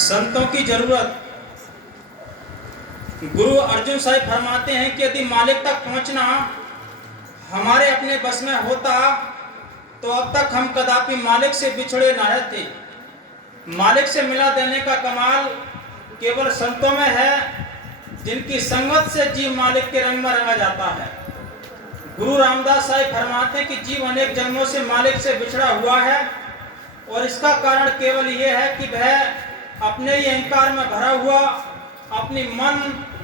संतों की जरूरत। गुरु अर्जुन साहिब फरमाते हैं कि यदि मालिक तक पहुंचना हमारे अपने बस में होता तो अब तक हम कदापि मालिक से बिछड़े न रहते। मालिक से मिला देने का कमाल केवल संतों में है, जिनकी संगत से जीव मालिक के रंग में रंगा जाता है। गुरु रामदास साहिब फरमाते हैं कि जीव अनेक जन्मों से मालिक से बिछड़ा हुआ है और इसका कारण केवल ये है कि वह अपने ही अहंकार में भरा हुआ अपनी मन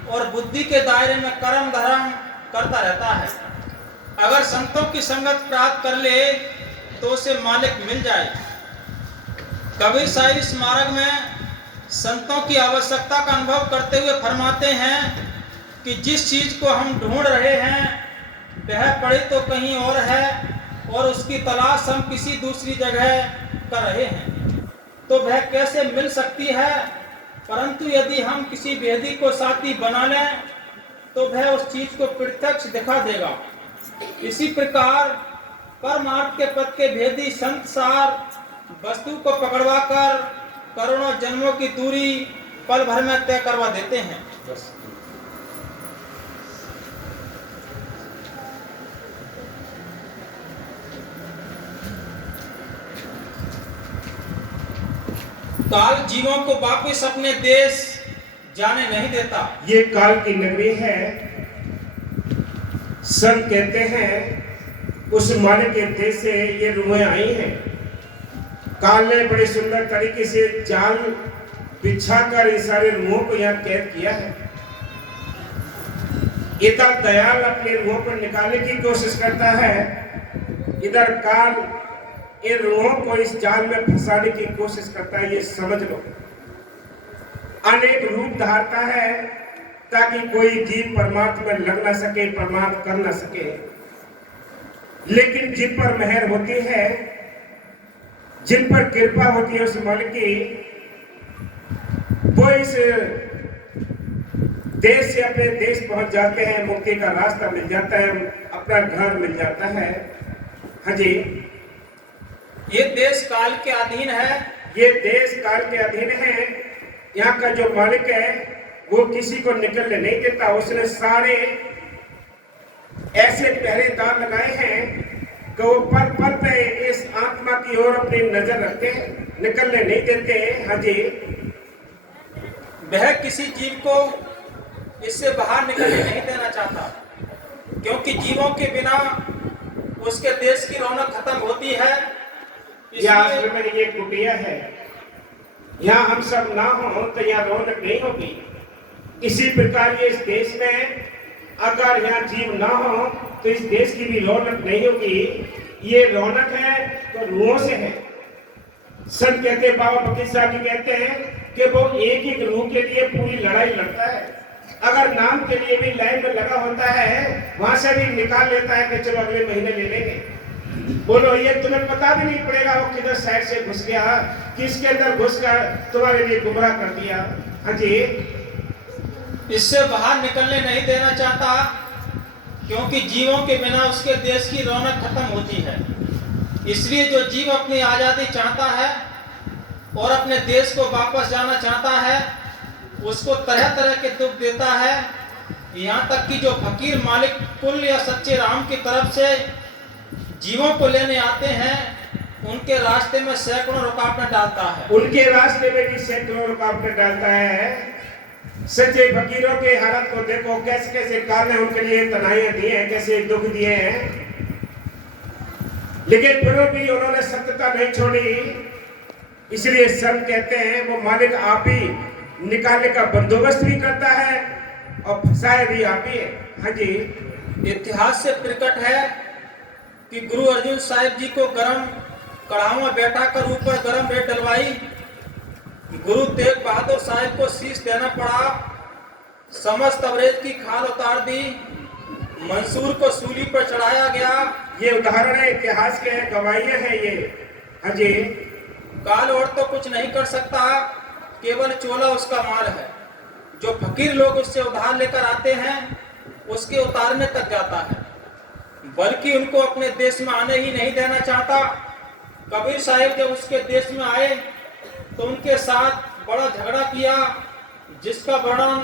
और बुद्धि के दायरे में कर्म धर्म करता रहता है। अगर संतों की संगत प्राप्त कर ले तो उसे मालिक मिल जाए। कबीर साहिब इस मार्ग में संतों की आवश्यकता का अनुभव करते हुए फरमाते हैं कि जिस चीज को हम ढूंढ रहे हैं वह पड़ी तो कहीं और है और उसकी तलाश हम किसी दूसरी जगह कर रहे हैं, तो वह कैसे मिल सकती है। परंतु यदि हम किसी वेदी को साथी बना लें तो वह उस चीज को प्रत्यक्ष दिखा देगा। इसी प्रकार परमार्थ के पद के भेदी संत सार वस्तु को पकड़वा कर करोड़ों जन्मों की दूरी पल भर में तय करवा देते हैं। काल जीवों को वापिस अपने देश जाने नहीं देता। ये काल की नगरी है। संत कहते हैं उस मालिक के देश से ये रूहें आई हैं। काल ने बड़े सुंदर तरीके से जाल बिछाकर इन सारे रूहों को यहाँ कैद किया है। इधर दयाल अपने रूहों को निकालने की कोशिश करता है, इधर काल इन रूहों को इस जाल में फंसाने की कोशिश करता है। ये समझ लो, अनेक रूप धारता है ताकि कोई जीव परमार्थ में लग ना सके, परमार्थ कर ना सके। लेकिन जिन पर मेहर होती है, जिन पर कृपा होती है उस मालिक की, वो इस देश से अपने देश पहुंच जाते हैं। मुक्ति का रास्ता मिल जाता है, अपना घर मिल जाता है। हाँ जी, ये देश काल के अधीन है। ये देश काल के अधीन है। यहाँ का जो मालिक है वो किसी को निकलने नहीं देता। उसने सारे ऐसे पहरेदार लगाए हैं कि वो पल पल पे इस आत्मा की ओर अपनी नजर रखते हैं, निकलने नहीं देते। हाँ जी, वह किसी जीव को इससे बाहर निकलने नहीं देना चाहता, क्योंकि जीवों के बिना उसके देश की रौनक खत्म होती है। आश्रम में ये कुटिया है, यहाँ हम सब ना हो तो यहाँ रौनक नहीं होगी। इसी प्रकार ये इस देश में अगर यहाँ जीव ना हो तो इस देश की भी रौनक नहीं होगी। ये रौनक है तो रूहों से है। संत कहते हैं, बाबा फकीर साहब जी कहते हैं कि वो एक एक रूह के लिए पूरी लड़ाई लड़ता है। अगर नाम के लिए भी लाइन में लगा होता है, वहां से भी निकाल लेता है कि चलो अगले महीने ले लेंगे। बोलो, ये तुम्हें पता भी नहीं पड़ेगा वो किधर साइड से घुस गया, किसके अंदर घुसकर तुम्हारे लिए गुमराह कर दिया। हाँ जी, इससे बाहर निकलने नहीं देना चाहता, क्योंकि जीवों के बिना उसके देश की रौनक खत्म होती है। इसलिए जो जीव अपनी आजादी चाहता है और अपने देश को वापस जाना चाहता है, उसको तरह तरह के दुख देता है। यहाँ तक कि जो फकीर मालिक कुल या सच्चे राम की तरफ से जीवों को लेने आते हैं, उनके रास्ते में सैकड़ों रुकावटें डालता है। उनके रास्ते में भी सैकड़ों रुकावटें डालता है। सच्चे फकीरों के हालत को देखो, कैसे कैसे काल ने उनके लिए तनाइयां दी हैं, कैसे दुख दिए हैं, लेकिन फिर भी उन्होंने सत्यता नहीं छोड़ी। इसलिए संत कहते हैं वो मालिक आप ही निकालने का बंदोबस्त भी करता है और फंसाए भी आप ही है। हाँ जी, इतिहास से प्रकट है कि गुरु अर्जुन साहिब जी को गरम कड़ाहों में बैठा कर ऊपर गरम रेत डलवाई। गुरु तेग बहादुर साहिब को शीश देना पड़ा, समस्त अवरेज की खाल उतार दी, मंसूर को सूली पर चढ़ाया गया। ये उदाहरण है, इतिहास के गवाहियां हैं ये। हाँ जी, काल और तो कुछ नहीं कर सकता, केवल चोला उसका माल है। जो फकीर लोग उससे उधार लेकर आते हैं उसके उतारने तक जाता है, बल्कि उनको अपने देश में आने ही नहीं देना चाहता। कबीर साहिब जब उसके देश में आए तो उनके साथ बड़ा झगड़ा किया, जिसका वर्णन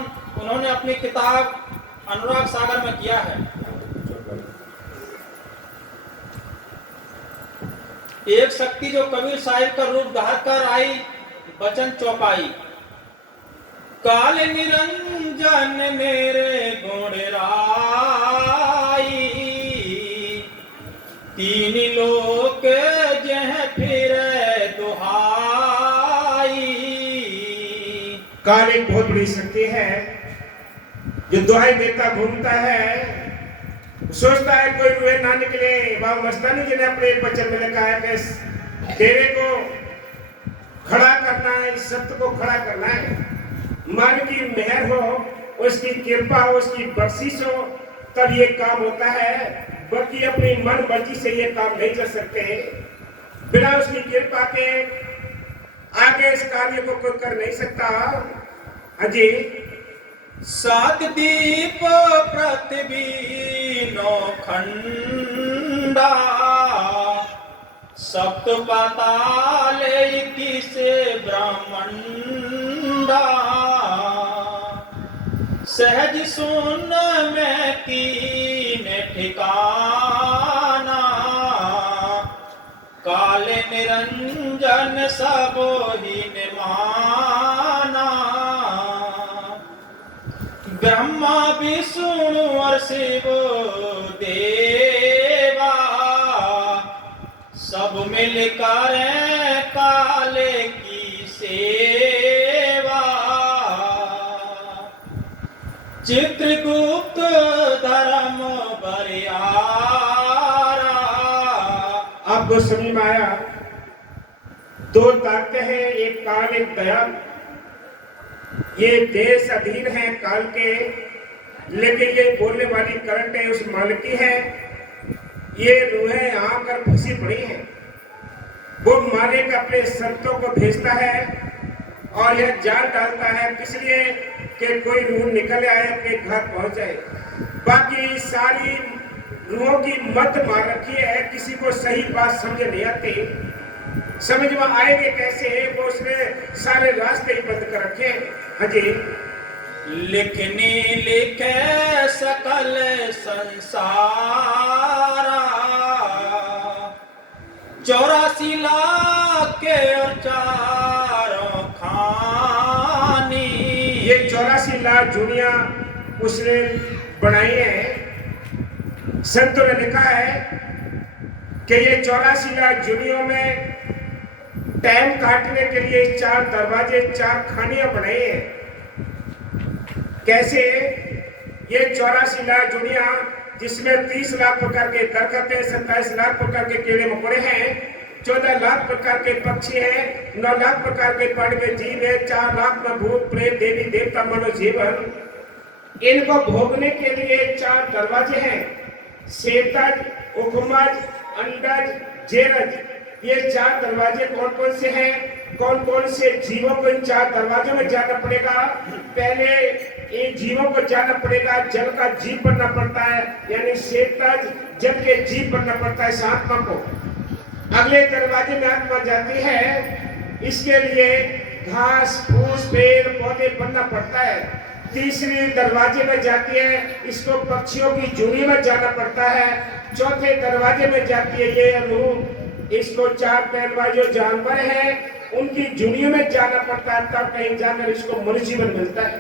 उन्होंने अपनी किताब अनुराग सागर में किया है। एक शक्ति जो कबीर साहिब का रूप धार कर आई, वचन चौपाई। काल निरंजन मेरे गुण राई, तीन लोक जह फिर दुहाई। काल एक बहुत बड़ी शक्ति है जो दुहाई देता घूमता है, सोचता है कोई रुए ना निकले। बाबा मस्तानी जी ने अपने एक वचन में लिखा है कि डेरे को खड़ा करना है, इस सत्य को खड़ा करना है। मन की मेहर हो, उसकी कृपा हो, उसकी बख्शिश हो, तब ये काम होता है। बाकी अपनी मन मर्जी से ये काम नहीं कर सकते। बिना उसकी कृपा के आगे इस कार्य को कोई कर नहीं सकता। अजी सात दीप पृथ्वी नौ खंडा, सप्त पाताल इक्कीस ब्रह्मंडा। सहज सुन में कीन ठिकाना, काल निरंजन सब हीन माना। ब्रह्मा विष्णु और शिव देवा, सब मिलकर काले की सेवा। चित्रगुप्त धर्म बरियारा। आपको समझ में आया? दो ताकतें हैं, एक काल एक दयाल। ये देश अधीन है काल के, लेकिन ये बोलने वाली करंट है उस मालिक की है। ये रूहें आकर फंसी पड़ी हैं। वो मालिक अपने संतों को भेजता है और यह जाल डालता है, किस लिए कि कोई रूह निकल आए, अपने घर पहुंच जाए। बाकी सारी रूहों की मत मार रखी है, किसी को सही बात समझ नहीं आती। समझ में आएंगे कैसे? वो उसने सारे रास्ते ही बंद कर रखे। हाँ जी। लिखने लिखे सकल संसारा, 84 लाख के और चारों खानी। ये 84 लाख दुनिया उसने बनाई है। संतों ने लिखा है कि ये 84 लाख दुनिया में टाइम काटने के लिए 4 दरवाजे, 4 खानियां बनाई हैं। कैसे? ये 84 लाख दुनिया जिसमें 30 लाख प्रकार के दरखत हैं, 27 लाख प्रकार के कीड़े मकोड़े हैं, 14 लाख प्रकार के पक्षी हैं, 9 लाख प्रकार के पेड़ के जीव है, 4 लाख में भूत प्रेत देवी देवता मनो जीवन। इनको भोगने के लिए 4 दरवाजे हैं। सेतज, उखमज, अंडज, जेरज। ये 4 दरवाजे कौन कौन से हैं? कौन कौन से जीवों को इन 4 दरवाजों में जाना पड़ेगा? पहले इन जीवों को जाना पड़ेगा, जल का जीव बनना पड़ता है, यानी सेतज जल के जीव बनना पड़ता है इस आत्मा को। अगले दरवाजे में आत्मा जाती है, इसके लिए घास फूस पेड़ पौधे बनना पड़ता है। तीसरी दरवाजे में जाती है, इसको पक्षियों की झुंडी में जाना पड़ता है। चौथे दरवाजे में जाती है ये रूह, इसको 4 पैर वाले जो जानवर हैं उनकी झुंडियों में जाना पड़ता है, तब कहीं जाकर इसको मनुष्य जीवन मिलता है।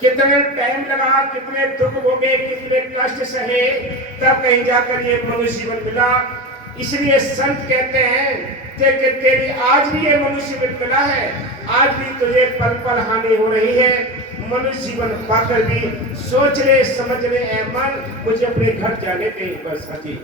कितने टाइम लगा, कितने दुख भोगे, कितने कष्ट सहे, तब कहीं जाकर ये मनुष्य जीवन मिला। इसलिए संत कहते हैं कि तेरी आज भी ये मनुष्य जीवन मिला है, आज भी तुझे पल पल हानि हो रही है। मनुष्य जीवन पाकर भी सोच ले समझ ले, ऐ मन मुझे अपने घर जाने दे बस। हाजी।